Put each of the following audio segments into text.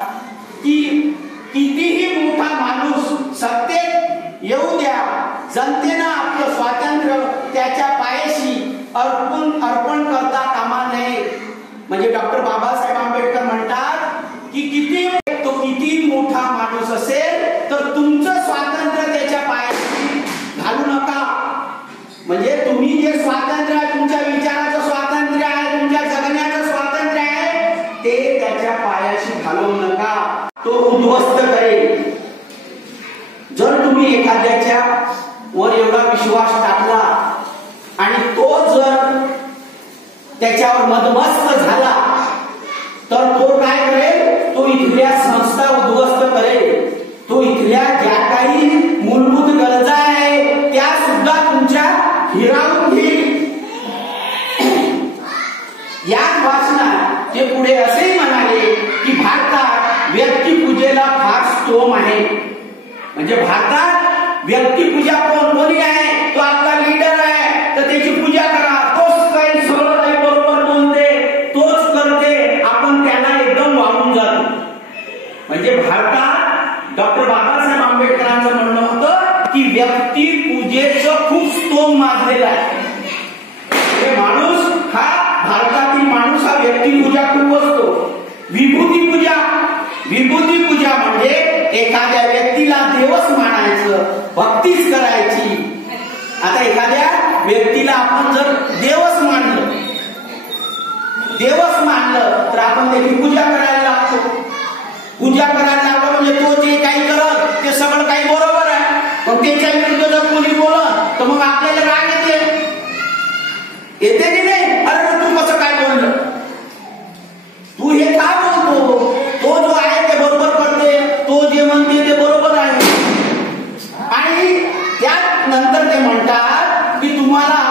की कितीही मोठा माणूस सत्तेत येऊ द्या, जनतेनं आपलं स्वातंत्र्य त्याच्या पायाशी अर्पण करता कामा नये. म्हणजे डॉक्टर बाबासाहेब आंबेडकर म्हणतात की किती मोठा माणूस असेल तर तुमचं स्वातंत्र्य त्याच्या पायाशी घालू नका. म्हणजे तुम्ही जे स्वातंत्र्य आहे, तुमच्या विचाराचं स्वातंत्र्य आहे, तुमच्या जगण्याचं स्वातंत्र्य आहे, ते त्याच्या पायाशी घालवू नका. तो उद्ध्वस्त करेल. जर तुम्ही एखाद्याच्या वर एवढा विश्वास टाकला आणि तो जर त्याच्यावर मदमस्त झाला तर तो काय करेल? तो इथल्या संस्था उद्ध्वस्त करेल. तो इथल्या ज्या काही मूलभूत गरजा आहे त्या सुद्धा तुमच्या हिरावून घेईल. याच भाषणात ते पुढे असेही म्हणाले की भारतात व्यक्तिपूजेला फार स्तोम आहे. म्हणजे भारतात व्यक्तिपूजा कोणी आहे? तो आपला लीडर आहे तर त्याची पूजा करा. तोच काही सगळं काही बरोबर बोलते, तोच करते, आपण त्याला एकदम वाहून जातो. म्हणजे भारतात डॉक्टर बाबासाहेब आंबेडकरांचं म्हणणं होतं की व्यक्तिपूजेचं खूप स्तोम माजलेला आहे. माणूस हा भारतातील माणूस हा व्यक्तिपूजा खूप असतो. विभूती पूजा म्हणजे एखाद्या व्यक्तीला देवच मानायचं, भक्तीच करायची. आता एखाद्या व्यक्तीला आपण जर देवच मानलं तर आपण त्याची पूजा करायला लागतो. पूजा करायला लागलो म्हणजे तो जे काही करत ते सगळं काही बरोबर आहे. पण त्याच्या विरुद्ध जर कोणी बोलत तर मग आपल्याला राग येते की नाही? अरे तू कसं काय बोललं, तू हे का बोलतो? तो जो आहे ते बरोबर करते, तो जे म्हणते ते बरोबर आहे. आणि त्यानंतर ते म्हणतात की तुम्हाला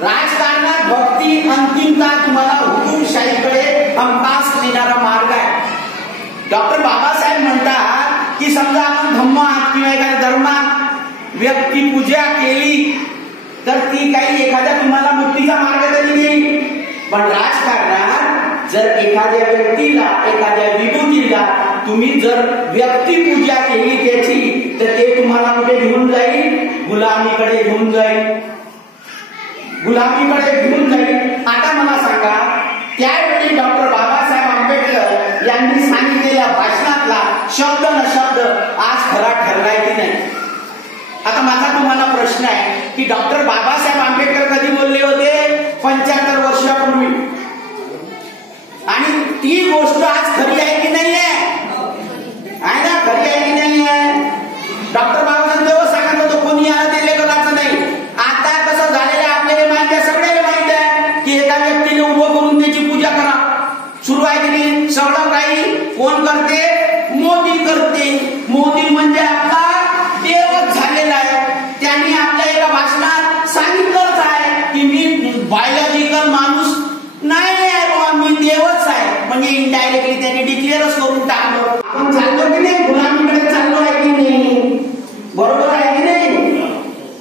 राजकारणात भक्ती अंतिमता तुम्हाला हुकुमशाहीकडे हमखास नेणारा मार्ग आहे. डॉक्टर बाबासाहेब म्हणतात की समजा आपण धम्मात किंवा एखाद्या धर्मात व्यक्तिपूजा केली तर ती काही एखाद्या तुम्हाला मुक्तीचा मार्ग तरी देईल. पण राजकारणात जर एखाद्या व्यक्तीला, एखाद्या विभूतीला तुम्ही जर व्यक्तिपूजा केली त्याची तर ते तुम्हाला कुठे घेऊन जाईल? गुलामीकडे घेऊन जाईल. आता मला सांगा, त्यावेळी डॉक्टर बाबासाहेब आंबेडकर यांनी सांगितलेल्या भाषणातला शब्द न शब्द आज खरा ठरलाय की नाही? आता माझा तुम्हाला प्रश्न आहे की डॉक्टर बाबासाहेब आंबेडकर कधी बोलले होते? 75 वर्षापूर्वी. आणि ती गोष्ट आज खरी आहे की नाही आहे ना? खरी आहे की नाही आहे? डॉक्टर बाबासाहेब तेव्हा सांगत होतो कोणी याला ते लेखकाचं नाही. आता कसं झालेलं आपल्याला माहिती आहे, सगळ्याला माहिती आहे की एका व्यक्तीने उभं करून त्याची पूजा करा सुरू आहे की नाही? सगळं काही कोण करते? मोदी करते. मोदी म्हणजे आपला देवच झालेला आहे. त्यांनी आपल्या एका भाषणात सांगितलंच आहे की मी बायोलॉजिकल माणूस नाही आहे, मी देवच आहे. म्हणजे इनडायरेक्टली त्यांनी डिक्लेअरच करून टाकलं. आपण चाललो की नाही? गुलामीकडे चाललो आहे की नाही? बरोबर आहे की नाही?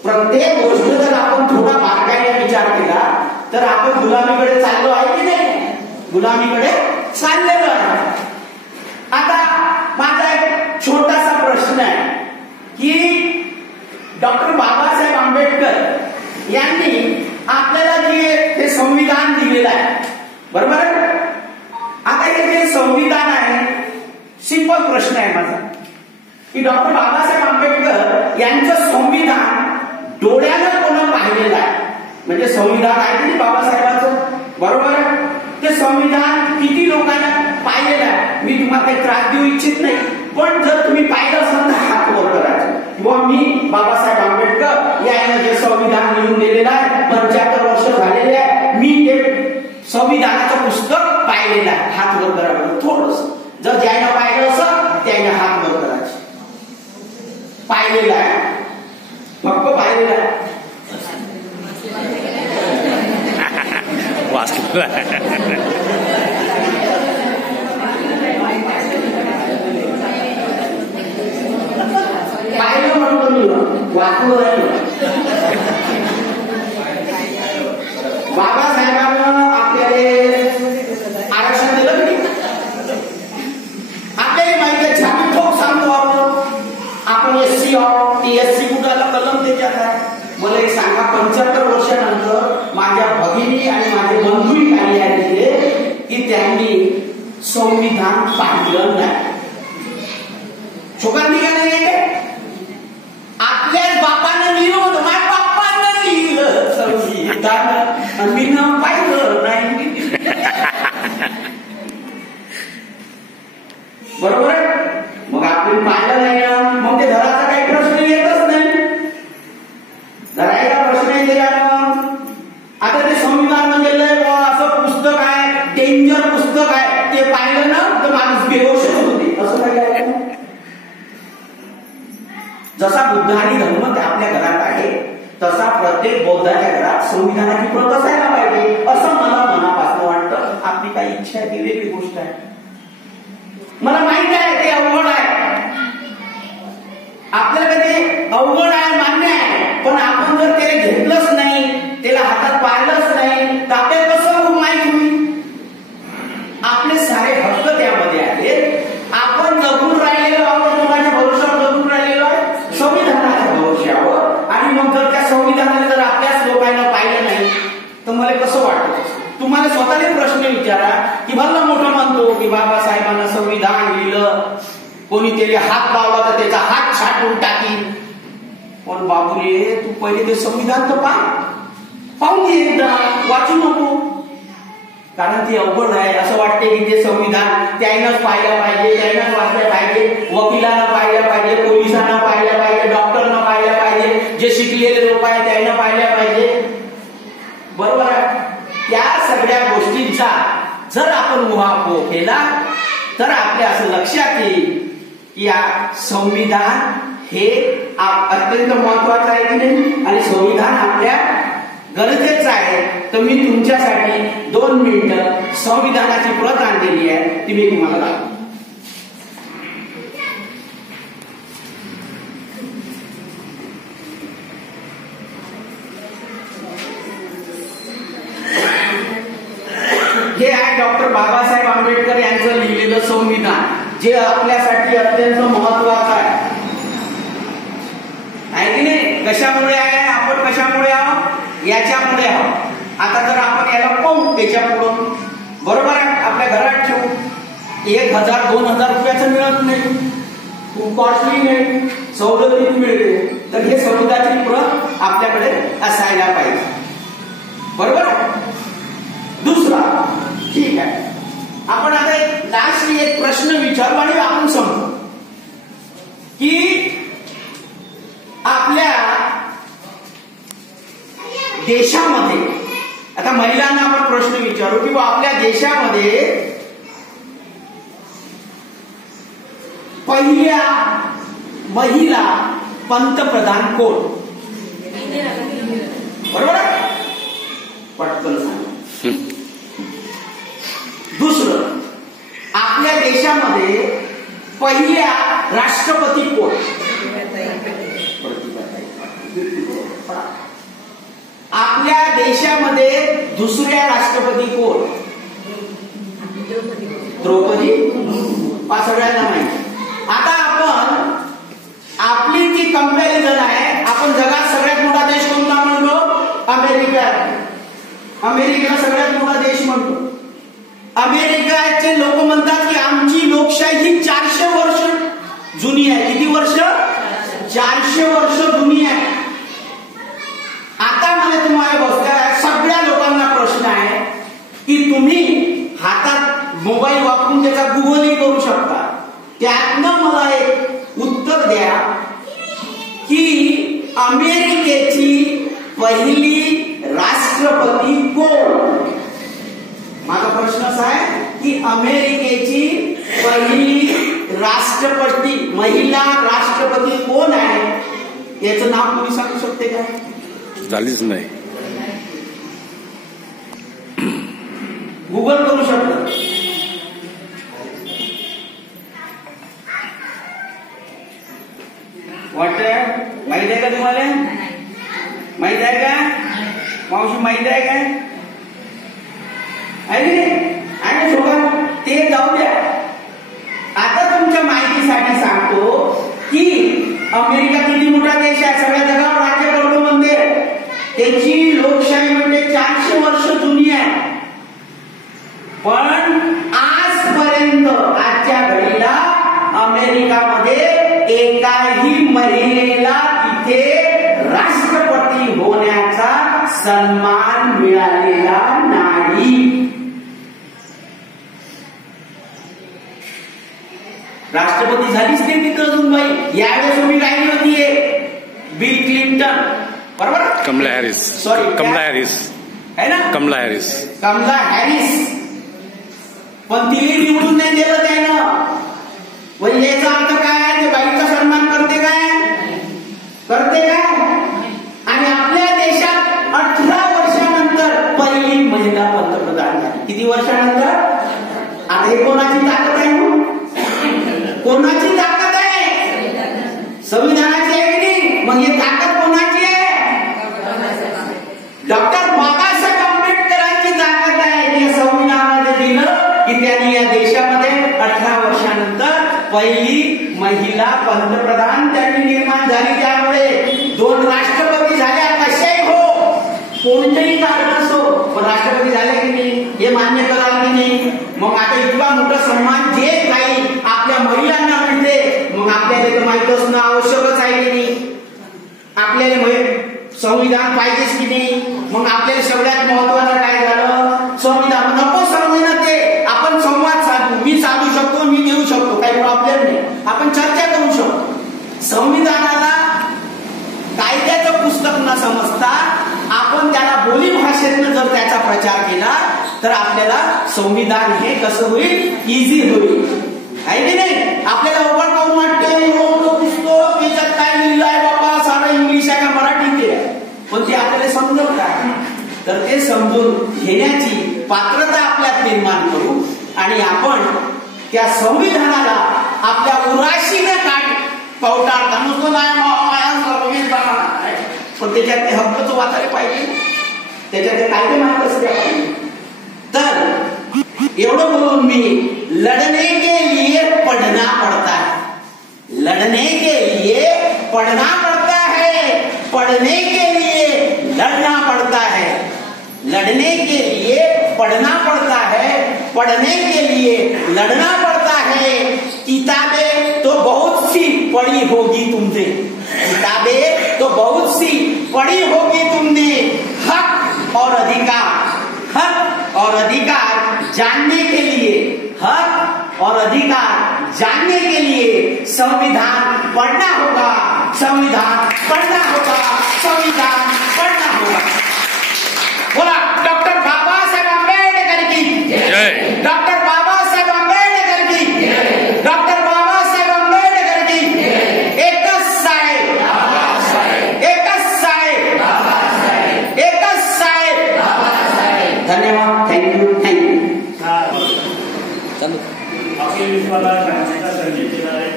प्रत्येक गोष्ट जर आपण थोडा बारकाईने विचार केला तर आपण गुलामीकडे चाललो आहे की नाही? गुलामीकडे चाललेलो आहे. आता माझा एक छोटासा प्रश्न आहे की डॉक्टर बाबासाहेब आंबेडकर यांनी आपल्याला जे संविधान दिलेलं आहे, बरोबर आहे? आता हे जे संविधान आहे, सिंपल प्रश्न आहे माझा की डॉक्टर बाबासाहेब आंबेडकर यांचं संविधान डोळ्यानं कोण पाहिलेलं आहे? म्हणजे संविधान आहे की बाबासाहेबांचं, बरोबर आहे? ते संविधान किती लोकांना पाहिलेलं आहे? मी तुम्हाला काही त्रास देऊ इच्छित नाही, पण जर तुम्ही पाहिलं असेल तर हात वर करायचं किंवा मी बाबासाहेब आंबेडकर यांनी जे संविधान लिहून दिलेलं आहे, 75 वर्ष झालेले आहे, मी ते संविधानाचं पुस्तक पाहिलेलं आहे. हात वर करावं थोडस. जर ज्यानं पाहिलं असं त्यानं हात वर करायचं. पाहिलेलं आहे, फक्त पाहिलेलं आहे. पाहिलं म्हणतो मी, वाचलो नाही. बाबासाहेबांना आपल्याला आरक्षण दिलं की TSC कुठाला कलम त्याच्यात आहे. मला एक सांगा, 75 वर्षानंतर माझ्या भगिनी आणि माझे बंधूही आले आहेत की त्यांनी संविधान पाहिलं नाही. शोकांतिका नाही आहे. आपल्याच बापानं लिहिलं होतं, माझ्या बापानं लिहिलं संविधान, मी न पाहिलं नाही. बरोबर आहे. मग आपण पाहिलं नाही ना, मग ते धराचा काही प्रश्न येतच नाही. धरायचा प्रश्न येते का? आता ते संविधान म्हणजे असं पुस्तक आहे, डेंजर पुस्तक आहे, ते पाहिलं ना तर माणूस बेहोशच होते. असं काही आहे. जसा बुद्धानी धर्म आपल्या घरात आहे तसा प्रत्येक बौद्धाच्या घरात संविधानाची प्रत असायला पाहिजे, असं मला मनापासून वाटतं. आपली काही इच्छा आहे ती वेगळी गोष्ट आहे. मला माहित आहे ते अवघड आहे, आपल्याला ते अवघड आहे मान्य आहे, पण आपण जर त्याला घेतलंच नाही, त्याला हातात पाहिलंच नाही तर आपल्याला कसं माहित होईल? आपले सारे हक्क त्यामध्ये आहेत. आपण जगून राहिलेलो आहोत, कोणाच्या भरोश्यावर जगून राहिलेलो आहे? संविधानाच्या भरोश्यावर. आणि मग जर त्या संविधानाने जर आपल्याच लोकांना पाहिलं नाही तर मला कसं वाटतं? तुम्हाला स्वतःला प्रश्न विचारा की भला मोठं म्हणतो की बाबासाहेबांना संविधान लिहिलं, कोणी त्याला हात लावला तर त्याचा हात छाटून टाकीन. पण बाबूले, तू पहिले ते संविधान तर पाहून घे एकदा, वाचू नको. कारण ते अवघड आहे. असं वाटते की ते संविधान त्यानं पाहिलं पाहिजे, त्यानं वाचलं पाहिजे, वकिलांना पाहिलं पाहिजे, पोलिसांना पाहिलं पाहिजे, डॉक्टरना पाहिलं पाहिजे, जे शिकलेले लोक आहेत त्यांना पाहिलं पाहिजे. बरोबर आहे. त्या सगळ्या गोष्टींचा जर आपण उहापोह केला तर आपल्या असं लक्षात येईल की या संविधान हे अत्यंत महत्वाचं आहे की नाही, आणि संविधान आपल्या गरजेचं आहे. तर मी तुमच्यासाठी 2 मिनिटं संविधानाची प्रत आणलेली आहे, ती मी तुम्हाला दाखवतो. हे आहे डॉक्टर बाबासाहेब आंबेडकर यांचं लिहिलेलं संविधान, जे आपल्यासाठी अत्यंत महत्वाचं आहे की नाही? कशामुळे आहे? आपण कशामुळे आहोत? याच्यामुळे आहोत. आता जर आपण याला पाहू त्याच्या पुढं, बरोबर आहे, आपल्या घरात ठेवू, 1000-2000 रुपयाचं मिळत नाही, खूप कॉस्टली नाही, सवलतीत मिळते. तर हे संविधानाची प्रत आपल्याकडे असायला पाहिजे. बरोबर आहे. दुसरा, ठीक आहे, आपण आता एक लास्ट एक प्रश्न विचारू आणि आपण समजू की आपल्या देशामध्ये, आता महिलांना आपण प्रश्न विचारू की आपल्या देशामध्ये पहिल्या महिला पंतप्रधान कोण? बरोबर आहे. पटकन सांगा. दुसरं, आपल्या देशामध्ये पहिल्या राष्ट्रपती कोण? आपल्या देशामध्ये दुसऱ्या राष्ट्रपती कोण? द्रौपदी. सगळ्यांना माहिती. आता आपण आपली जी कंपॅरिझन आहे, आपण जगात सगळ्यात मोठा देश कोणता म्हणतो? अमेरिका. अमेरिकेला सगळ्यात मोठा देश म्हणतो. अमेरिकेचे लोक म्हणतात की आमची लोकशाही ही 400 वर्ष जुनी आहे. किती वर्ष? 400 वर्ष जुनी आहे. आता मला तुम्हाला बसल्या सगळ्या लोकांना प्रश्न आहे की तुम्ही हातात मोबाईल वापरून त्याचा गुगलही करू शकता. त्यातनं मला एक उत्तर द्या की अमेरिकेची पहिली राष्ट्रपती कोण? माझा प्रश्न असा आहे की अमेरिकेची पहिली राष्ट्रपती, महिला राष्ट्रपती कोण आहे? याचं नाव कोणी सांगू शकते का? झालीच नाही. गुगल करू शकता. वाटत माहित आहे का तुम्हाला? माहित आहे का मावशी? माहित आहे काय? आणि सोडा ते जाऊ द्या. आता तुमच्या माहितीसाठी सांगतो की अमेरिका किती मोठा देश आहे, सगळ्या जगावर राज्य करतो म्हणते. त्याची लोकशाही म्हणजे 400 वर्ष जुनी आहे. पण आजपर्यंत आजच्या घडीला अमेरिकामध्ये एकाही महिलेला तिथे राष्ट्रपती होण्याचा सन्मान मिळालेला नाही. राष्ट्रपती झालीच नाही तिथं अजून बाई. यावेळेस उभी राहिली होतीये बिल क्लिंटन, बरोबर, Kamala Harris, sorry Kamala Harris है ना, कमला हॅरिस, कमला हॅरिस. पण तिने निवडून नाही दिलं त्यानं. म्हणजे याचा अर्थ काय आहे, ते बाईचा सन्मान करते काय, करते काय. आणि आपल्या देशात 18 वर्षानंतर पहिली महिला पंतप्रधान झाली. किती वर्षानंतर. आता हे कोणाची ताकद आहे, कोणाची ताकद आहे, संविधानाची आहे की नाही. मग ही ताकद कोणाची आहे, डॉक्टर बाबासाहेब आंबेडकरांची ताकद आहे. की संविधानामध्ये दिलं की त्यांनी या देशामध्ये 18 वर्षानंतर पहिली महिला पंतप्रधान त्यांनी निर्माण झाली. त्यामुळे 2 राष्ट्रपती झाल्या, कशाही हो, कोणतेही कारण असो, पण राष्ट्रपती झाले की नाही हे मान्य कराल की नाही. मग आता इतका मोठा सन्मान जे काही आपल्या महिलांना मिळते, मग आपल्याला तर माहित असणं आवश्यकच आहे की नाही. आपल्याला संविधान पाहिजेच की नाही. मग आपल्याला सगळ्यात महत्वाचं काय झालं, संविधान. नको संविधान ते आपण संवाद साधू, मी साधू शकतो, मी देऊ शकतो, काही प्रॉब्लेम नाही, आपण चर्चा करू शकतो. संविधानाला कायद्याचं पुस्तक न समजता आपण त्याला बोली भाषेतनं जर त्याचा प्रचार केला तर आपल्याला संविधान हे कसं होईल, इझी होईल, आहे की नाही. आपल्याला उघड करून वाटते पुस्तक त्याच्यात काय लिहिलं आहे बाबा, सारं इंग्लिश आहे का मराठीत आहे, पण ते आपल्याला समजत काय. तर ते समजून घेण्याची पात्रता आपल्यात निर्माण करू आणि आपण त्या संविधानाला आपल्या उराशीने कवटाळता नुसतं नाही, पण त्याच्यात ते हक्कच वाचायला पाहिजे, त्याच्यात ते कायदे माहित असले पाहिजे. तर एवढं बोलून मी लढने के लिए पढ़ना पड़ता है, लड़ने के लिए पढ़ना पड़ता है, पढ़ने के लिए लड़ना पड़ता है, लड़ने के लिए पढ़ना पड़ता है, पढ़ने के लिए लड़ना पड़ता है. किताबें तो बहुत सी पढ़ी होगी तुमने, किताबें तो बहुत सी पढ़ी होगी तुमने. हक और अधिकार, हक और अधिकार जानने के लिए, हक और अधिकार जानने के लिए संविधान पढ़ना होगा, संविधान पढ़ना होगा, संविधान पढ़ना होगा. बोला डॉक्टर बाबा साहेब आंबेडकर की जय, डॉक्टर बाबा साहेब आंबेडकर की जय, डॉक्टर बाबा साहेब आंबेडकर की जय. एकच साहेब, एकच साहेब, एकच साहेब. धन्यवाद, थँक्यू, थँक्यू. आपली विश्वाला शांतीचा संदेश देणारे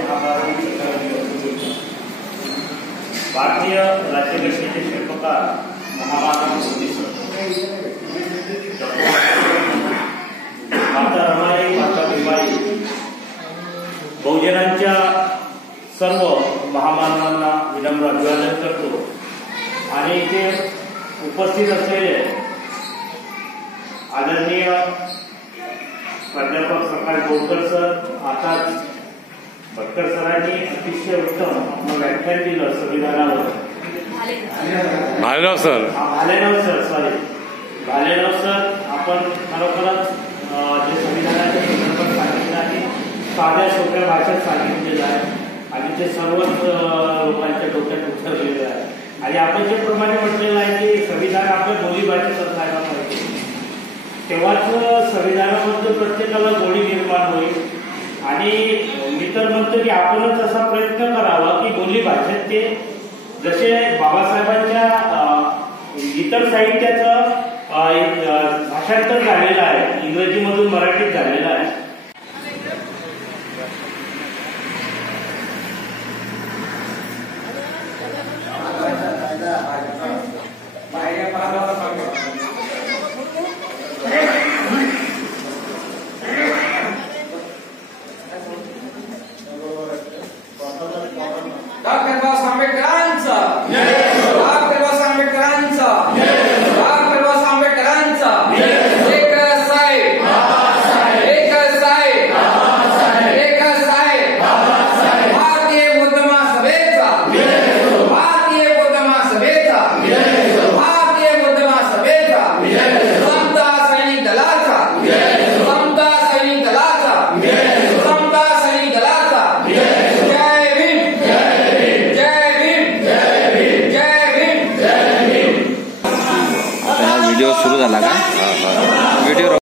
भारतीय राज्यघटनेचे शिल्पकार महात्मा माता रमाई, माता भीमाई, बहुजनांच्या सर्व महामानवांना विनम्र अभिवादन करतो. आणि इथे उपस्थित असलेले आदरणीय प्राध्यापक प्रकाश बोरकर सर, आताच भटकर सरांनी अतिशय उत्तम आपलं व्याख्यान दिलं संविधानावर. Bhalerao sir, Bhalerao sir, sorry Bhalerao sir, आपण खरोखरच जे संविधानाच्या संदर्भात सांगितलं आहे साध्या सोप्या भाषेत सांगितलेलं आहे आणि ते सर्वच लोकांच्या डोक्यात उतरलेलं आहे. आणि आपण जे प्रमाणे म्हटलेलं आहे की संविधान आपल्या बोलीभाषेत असायला पाहिजे, तेव्हाच संविधानाबद्दल प्रत्येकाला गोडी निर्माण होईल. आणि मी तर म्हणतो की आपणच असा प्रयत्न करावा की बोली भाषेत ते, जसे बाबासाहेबांच्या इतर साहित्याचं भाषांतर झालेलं आहे, इंग्रजीमधून मराठीत झालेलं आहे,